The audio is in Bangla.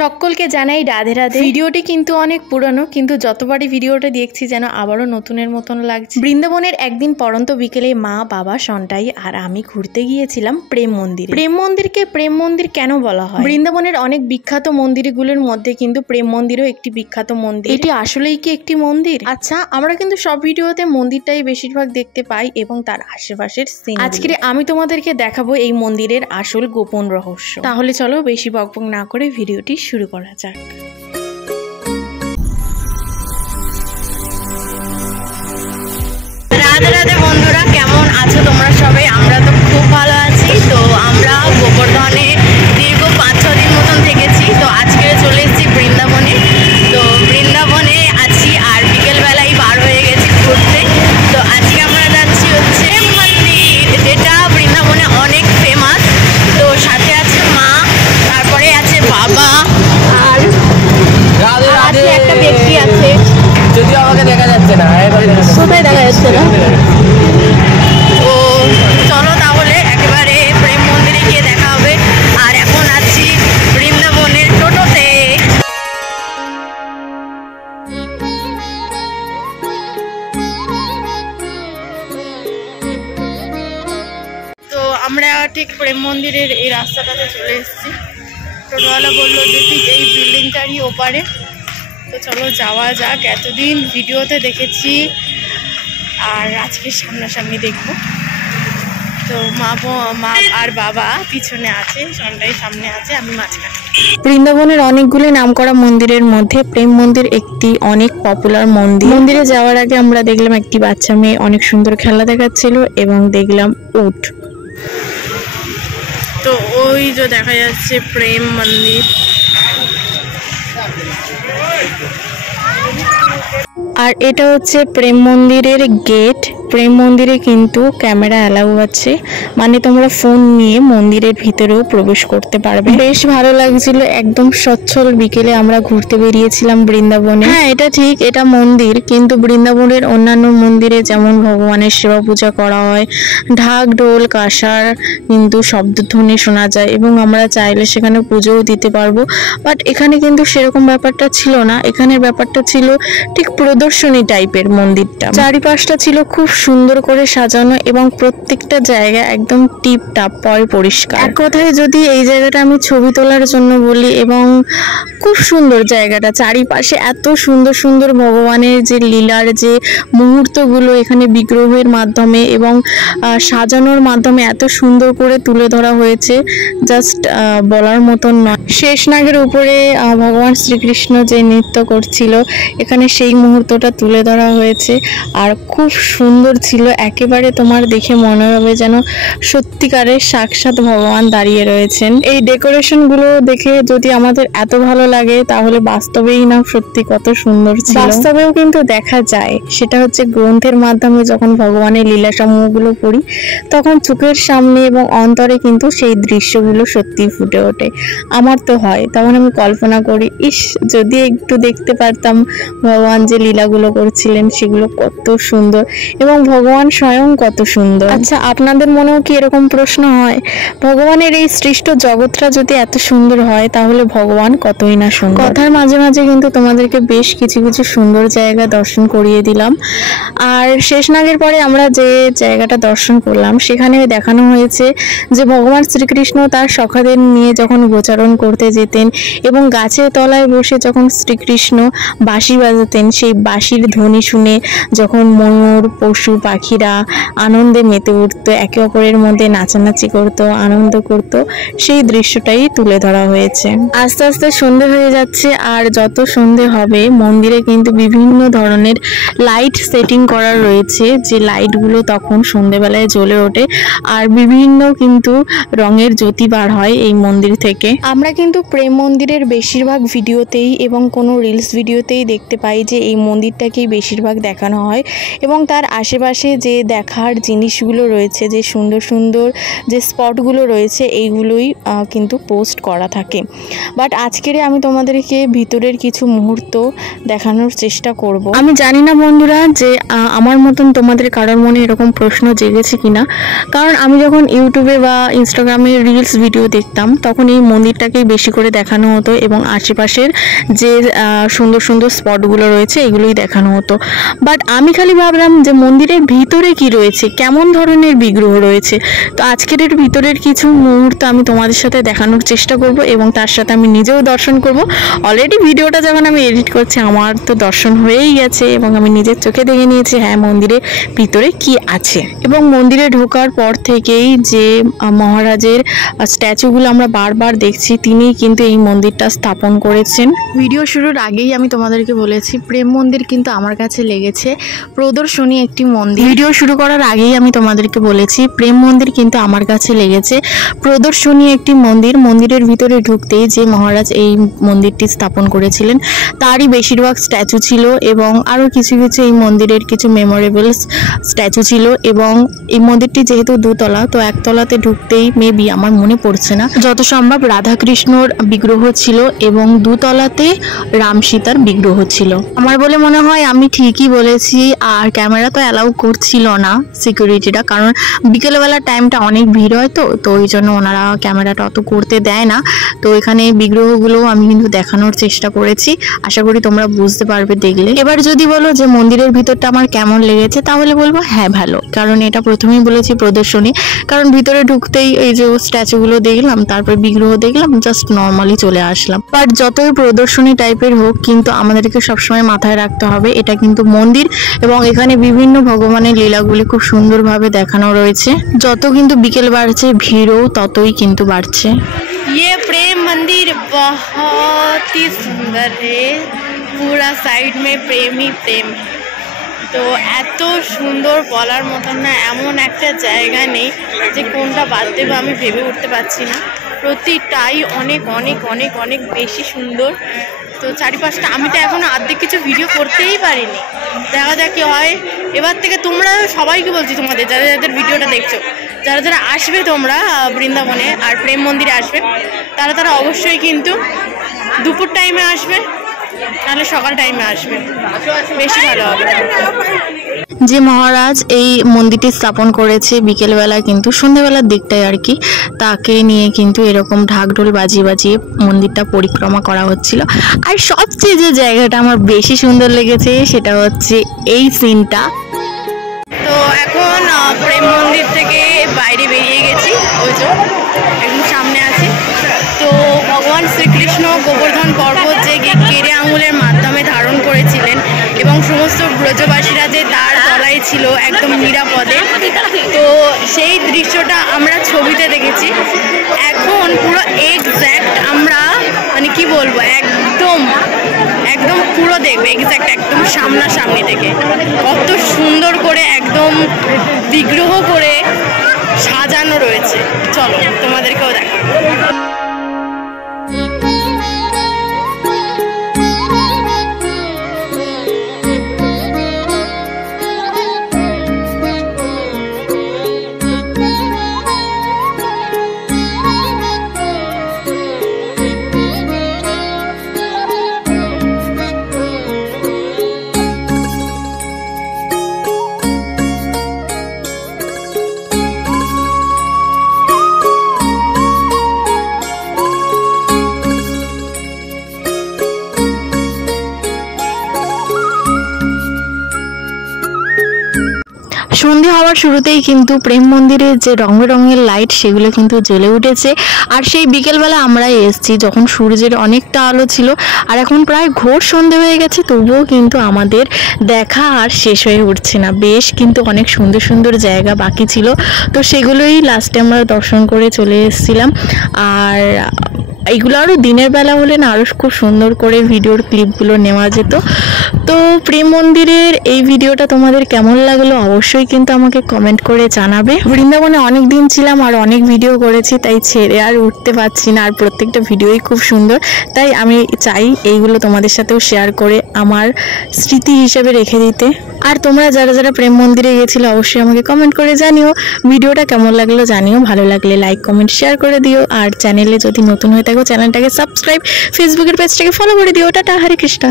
সকলকে জানাই রাধে রাধে। ভিডিওটি কিন্তু অনেক পুরানো, কিন্তু যতবারই ভিডিওটা দেখছি যেন আবারও নতুনের মতন লাগছে। বৃন্দাবনের একদিন পরন্ত বিকেলে মা, বাবা, সন্তাই আর আমি ঘুরতে গিয়েছিলাম প্রেম মন্দিরে। প্রেম মন্দিরকে প্রেম মন্দির কেন বলা হয়? বৃন্দাবনের অনেক বিখ্যাত মন্দিরগুলোর মধ্যে কিন্তু প্রেম মন্দিরও একটি বিখ্যাত মন্দির। এটি আসলেই কি একটি মন্দির? আচ্ছা, আমরা কিন্তু সব ভিডিওতে মন্দিরটাই বেশিরভাগ দেখতে পাই এবং তার আশেপাশের সিন। আজকে আমি তোমাদেরকে দেখাবো এই মন্দিরের আসল গোপন রহস্য। তাহলে চলো বেশি বকবক না করে ভিডিওটি শুরু করা যাক। রাধে রাধে বন্ধুরা, কেমন আছো তোমরা সবাই? আমরা তো খুব ভালো আছি। তো আমরা গোবর্ধনে দীর্ঘ 5-6 দিন মতন থেকেছি। তো আজকে চলে এসেছি বৃন্দাবনে। তো বৃন্দাবনে আছি আর বিকেলবেলায় বার হয়ে গেছি ঘুরতে। তো আজকে আমরা যাচ্ছি হচ্ছে মন্দির, যেটা বৃন্দাবনে অনেক ফেমাস। তো সাথে আছে মা, তারপরে আছে বাবা, আর আছে একটা ব্যক্তি আছে, যদিও আমাকে দেখা যাচ্ছে না। কোথায় দেখা যাচ্ছে না? তো চলো তাহলে একেবারে প্রেম মন্দিরে গিয়ে দেখা হবে। আর এখন আছি বৃন্দাবনের টোটোতে। তো আমরা ঠিক প্রেম মন্দিরের এই রাস্তাটাতে চলে এসেছি। টোটোওয়ালা বললো যে ঠিক এই বিল্ডিংটারই ওপারে। তো চলো যাওয়া যাক। এতদিন ভিডিওতে দেখেছি আর আজকে সামনাসামনি দেখবো। তো মা আর বাবা পিছনে আছে, সন্তাই সামনে আছে, আমি মাঝখানে। বৃন্দাবনের অনেকগুলি নামকরা মন্দিরের মধ্যে প্রেম মন্দির একটি অনেক পপুলার মন্দির। মন্দিরে যাওয়ার আগে আমরা দেখলাম একটি বাচ্চা মেয়ে অনেক সুন্দর খেলা দেখাচ্ছিল এবং দেখলাম উট। তো ওই যে দেখা যাচ্ছে প্রেম মন্দির। আর এটা হচ্ছে প্রেম মন্দিরের গেট। প্রেম মন্দিরে কিন্তু ক্যামেরা অ্যালাউ আছে, মানে তোমরা ফোন নিয়ে মন্দিরের ভিতরেও প্রবেশ করতে পারবে। বেশ ভালো লাগছিল, একদম সচ্ছল বিকেলে আমরা ঘুরতে বেরিয়েছিলাম বৃন্দাবনে। হ্যাঁ, এটা ঠিক, এটা মন্দির, কিন্তু বৃন্দাবনের অন্যান্য মন্দিরে যেমন ভগবানের সেবা পূজা করা হয়, ঢাক ঢোল কাঁসার কিন্তু শব্দধ্বনি শোনা যায় এবং আমরা চাইলে সেখানে পুজোও দিতে পারবো। বাট এখানে কিন্তু সেরকম ব্যাপারটা ছিল না। এখানের ব্যাপারটা ছিল ঠিক প্রদর্শনী টাইপের মন্দিরটা। চারিপাশটা ছিল খুব সুন্দর করে সাজানো এবং প্রত্যেকটা জায়গা একদম টিপ টাপ পরিষ্কার। এক কথায় যদি এই জায়গাটা আমি ছবি তোলার জন্য বলি, এবং খুব সুন্দর জায়গাটা, চারিপাশে এত সুন্দর সুন্দর ভগবানের যে লীলার যে মুহূর্তগুলো এখানে বিগ্রহের মাধ্যমে এবং সাজানোর মাধ্যমে এত সুন্দর করে তুলে ধরা হয়েছে, জাস্ট বলার মতন নয়। শেষনাগের উপরে ভগবান শ্রীকৃষ্ণ যে নৃত্য করছিল, এখানে সেই মুহূর্তটা তুলে ধরা হয়েছে আর খুব সুন্দর ছিল। একেবারে তোমার দেখে মনে হবে যেন সত্যিকারের সাক্ষাৎ ভগবান দাঁড়িয়ে রয়েছেন। এই ডেকোরেশন গুলো দেখে যদি আমাদের এত ভালো লাগে, তাহলে বাস্তবেই না সত্যি কত সুন্দর ছিল। বাস্তবেও কিন্তু দেখা যায়, সেটা হচ্ছে গ্রন্থের মাধ্যমে যখন ভগবানের লীলা সমূহগুলো পড়ি, তখন চোখের সামনে এবং অন্তরে কিন্তু সেই দৃশ্যগুলো সত্যি ফুটে ওঠে। আমার তো হয়, তখন আমি কল্পনা করি, ইস যদি একটু দেখতে পারতাম ভগবান যে লীলাগুলো করছিলেন সেগুলো কত সুন্দর এবং ভগবান স্বয়ং কত সুন্দর। আচ্ছা, আপনাদের মনেও কি এরকম প্রশ্ন হয়, ভগবানের এই সৃষ্ট জগৎটা যদি এত সুন্দর হয়, তাহলে ভগবান কতই না সুন্দর? কথার মাঝে মাঝে কিন্তু তোমাদেরকে বেশ কিছু কিছু সুন্দর জায়গা দর্শন করিয়ে দিলাম। আর শেষনাগের পরে আমরা যে জায়গাটা দর্শন করলাম, সেখানে দেখানো হয়েছে যে ভগবান শ্রীকৃষ্ণ তার সখাদের নিয়ে যখন গোচারণ করতে যেতেন এবং গাছের তলায় বসে যখন শ্রীকৃষ্ণ বাঁশি বাজাতেন, সেই বাঁশির ধ্বনি শুনে যখন ময়ূর পশু পাখিরা আনন্দে মেতে উঠত, একে অপরের মধ্যে নাচানাচি করত, আনন্দ করত, সেই দৃশ্যটাই তুলে ধরা হয়েছে। আস্তে আস্তে সন্ধে হয়ে যাচ্ছে, আর যত সন্ধে হবে মন্দিরে কিন্তু বিভিন্ন ধরনের লাইট সেটিং করা রয়েছে, যে লাইটগুলো তখন সন্ধেবেলায় জ্বলে ওঠে আর বিভিন্ন কিন্তু রঙের জ্যোতি বার হয় এই মন্দির থেকে। আমরা কিন্তু প্রেম মন্দিরের বেশিরভাগ ভিডিওতেই এবং কোনো রিলস ভিডিওতেই দেখতে পাই যে এই মন্দিরটাকেই বেশিরভাগ দেখানো হয় এবং তার আশেপাশে যে দেখার জিনিসগুলো রয়েছে, যে সুন্দর সুন্দর যে স্পটগুলো রয়েছে, এইগুলোই কিন্তু পোস্ট করা থাকে। বাট আজকের আমি তোমাদেরকে ভিতরের কিছু মুহূর্ত দেখানোর চেষ্টা করব। আমি জানি না বন্ধুরা যে আমার মতন তোমাদের কারোর মনে এরকম প্রশ্ন জেগেছে কিনা, কারণ আমি যখন ইউটিউবে বা ইনস্টাগ্রামে রিলস ভিডিও দেখতাম তখন এই মন্দিরটাকেই বেশি করে দেখানো হতো এবং আশেপাশের যে সুন্দর সুন্দর স্পটগুলো রয়েছে এগুলোই দেখানো হতো। বাট আমি খালি ভাবলাম যে মন্দিরের ভিতরে কি রয়েছে, কেমন ধরনের বিগ্রহ রয়েছে। তো আজকের এর ভিতরের কিছু মুহূর্ত আমি তোমাদের সাথে দেখানোর চেষ্টা করব এবং তার সাথে আমি নিজেও দর্শন করব। অলরেডি ভিডিওটা যখন আমি এডিট করছি আমার তো দর্শন হয়েই গেছে এবং আমি নিজের চোখে দেখে নিয়েছি হ্যাঁ মন্দিরের ভিতরে কি আছে। এবং মন্দিরে ঢোকার পর থেকেই যে মহারাজের স্ট্যাচুগুলো আমরা বারবার দেখছি, তিনিই কিন্তু এই মন্দিরটা স্থাপন করেছেন। ভিডিও শুরুর আগেই আমি তোমাদেরকে বলেছি প্রেম মন্দির কিন্তু আমার কাছে লেগেছে প্রদর্শনী একটি মন্দির। ভিডিও শুরু করার আগেই আমি তোমাদেরকে বলেছি প্রেম মন্দির কিন্তু আমার কাছে লেগেছে প্রদর্শনী একটি মন্দির। মন্দিরের ভিতরে ঢুকতেই যে মহারাজ এই মন্দিরটি স্থাপন করেছিলেন তারই বেশিরভাগ স্ট্যাচু ছিল এবং আরও কিছু কিছু এই মন্দিরের কিছু মেমোরেবল স্ট্যাচু ছিল। এবং এই মন্দিরটি যেহেতু দুতলা, তো একতলাতে ঢুকতেই মেবি আমার মনে পড়ছে না, যত সম্ভব রাধাকৃষ্ণর বিগ্রহ ছিল এবং দুতলাতে রাম সীতার বিগ্রহ ছিল আমার বলে মনে হয়। আমি ঠিকই বলেছি। আর ক্যামেরা তো অ্যালাউ করছিল না সিকিউরিটিরা, কারণ বিকেলবেলার টাইমটা অনেক ভিড় হয়, তো ওই জন্য ওনারা ক্যামেরাটা অত করতে দেয় না। তো এখানে বিগ্রহগুলো আমি কিন্তু দেখানোর চেষ্টা করেছি, আশা করি তোমরা বুঝতে পারবে দেখলে। এবার যদি বলো যে মন্দিরের ভিতরটা আমার কেমন লেগেছে তাহলে বলবো হ্যাঁ ভালো, কারণ এটা প্রথমেই বলেছি প্রদর্শনী। কারণ ভিতরে ঢুকতেই এই যে স্ট্যাচুগুলো দেখলাম, তারপর বিগ্রহ দেখলাম, জাস্ট নর্মালি চলে আসলাম। বাট যতই প্রদর্শনী টাইপের হোক কিন্তু আমাদেরকে সবসময় মাথায় রাখতে হবে এটা কিন্তু মন্দির এবং এখানে বিভিন্ন ভগবানের লীলাগুলি খুব সুন্দরভাবে দেখানো রয়েছে। যত কিন্তু বিকেল বাড়ছে ভিড়ও ততই কিন্তু বাড়ছে। ये प्रेम मंदिर बहुत ही सुंदर है, पूरा साइड में प्रेम ही प्रेम है। তো এত সুন্দর বলার মতন না, এমন একটা জায়গা নেই যে কোনটা বাদ দেবো আমি ভেবে উঠতে পারছি না। প্রতিটাই অনেক অনেক অনেক অনেক বেশি সুন্দর। তো চারিপাশটা আমি তো এখনো অর্ধেক কিছু ভিডিও করতেই পারিনি, দেখা যাক কি হয়। এবার থেকে তোমরা সবাইকে বলছি, তোমাদের যারা যাদের ভিডিওটা দেখছো, যারা যারা আসবে তোমরা বৃন্দাবনে আর প্রেম মন্দিরে আসবে, তারা অবশ্যই কিন্তু দুপুর টাইমে আসবে, নাহলে সকাল টাইমে আসবে, বেশি ভালো হবে। যে মহারাজ এই মন্দিরটি স্থাপন করেছে বিকেলবেলা কিন্তু সন্ধ্যাবেলার দিকটায় আর কি, তাকে নিয়ে কিন্তু এরকম ঢাকঢোল বাজিয়ে বাজিয়ে মন্দিরটা পরিক্রমা করা হচ্ছিল। আর সবচেয়ে যে জায়গাটা আমার বেশি সুন্দর লেগেছে সেটা হচ্ছে এই সিনটা। তো এখন প্রেম মন্দির থেকে বাইরে বেরিয়ে গেছি, ওই যে একদম সামনে আছি। তো ভগবান শ্রীকৃষ্ণ গোবর্ধন পর্বত যে কেড়ে আঙুলের মাধ্যমে ধারণ করেছিলেন এবং সমস্ত ব্রজবাসীরা যে তার তলায় ছিল একদম নিরাপদে, তো সেই দৃশ্যটা আমরা ছবিতে দেখেছি। এখন পুরো এক্স্যাক্ট আমরা মানে কি বলবো, একদম একদম পুরো দেখবে এক্স্যাক্ট একদম সামনাসামনি থেকে কত সুন্দর করে একদম বিগ্রহ করে সাজানো রয়েছে। চলো তোমাদেরকেও দেখাবো। সন্ধে হওয়ার শুরুতেই কিন্তু প্রেম মন্দিরের যে রং বেরঙের লাইট সেগুলো কিন্তু জ্বলে উঠেছে। আর সেই বিকেলবেলা আমরা এসেছি যখন সূর্যের অনেকটা আলো ছিল, আর এখন প্রায় ঘোর সন্ধে হয়ে গেছে, তবুও কিন্তু আমাদের দেখা আর শেষ হয়ে উঠছে না। বেশ কিন্তু অনেক সুন্দর সুন্দর জায়গা বাকি ছিল, তো সেগুলোই লাস্টে আমরা দর্শন করে চলে এসেছিলাম। আর এইগুলো আরও দিনের বেলা হলে না আরও খুব সুন্দর করে ভিডিওর ক্লিপগুলো নেওয়া যেত। তো প্রেম মন্দিরের এই ভিডিওটা তোমাদের কেমন লাগলো অবশ্যই কিন্তু আমাকে কমেন্ট করে জানাবে। বৃন্দাবনে অনেক দিন ছিলাম আর অনেক ভিডিও করেছি, তাই ছেড়ে আর উঠতে পারছি না, আর প্রত্যেকটা ভিডিওই খুব সুন্দর, তাই আমি চাই এইগুলো তোমাদের সাথেও শেয়ার করে আমার স্মৃতি হিসেবে রেখে দিতে। আর তোমরা যারা যারা প্রেম মন্দিরে গেছিলে অবশ্যই আমাকে কমেন্ট করে জানিও ভিডিওটা কেমন লাগলো, জানিও। ভালো লাগলে লাইক কমেন্ট শেয়ার করে দিও, আর চ্যানেলে যদি নতুন হয়ে থেকো, চ্যানেলটাকে সাবস্ক্রাইব, ফেসবুকের পেজটাকে ফলো করে দিও। টাটা, হরে কৃষ্ণা।